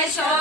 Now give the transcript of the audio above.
eso